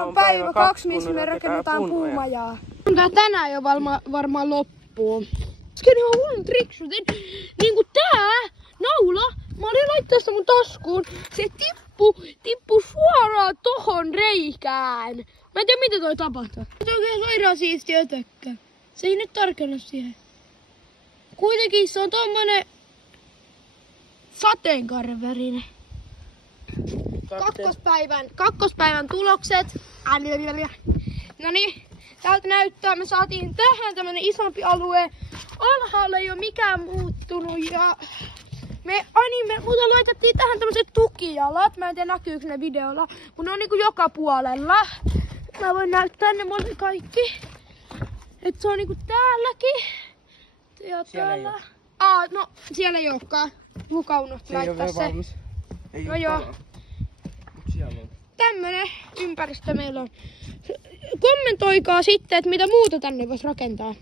On päivä 2, missä me rakennetaan puumajaa. Tää tänään jo varmaan loppuu. Äsken ihan hullun triksutin. Niinku tää naula, mä olin laittaa sitä mun taskuun. Se tippu suoraan tohon reikään. Mä en tiedä mitä toi tapahtuu. Se on oikein sairaan siistiä ötökkä. Se ei nyt tarkennu siihen. Kuitenkin se on tommonen sateenkaaren kakkospäivän tulokset. Noniin, täältä näyttää, me saatiin tähän tämmönen isompi alue. Alhaalla ei oo mikään muuttunut ja me laitettiin tähän tämmöset tukijalat. Mä en tiedä näkyykö ne videolla, mutta ne on niinku joka puolella. Mä voin näyttää ne mulle kaikki. Et se on niinku täälläkin. Ja täällä. No siellä ei ookaan. Muka unohti laittaa se. No joo. Tämmönen ympäristö meillä on. Kommentoikaa sitten, että mitä muuta tänne voisi rakentaa.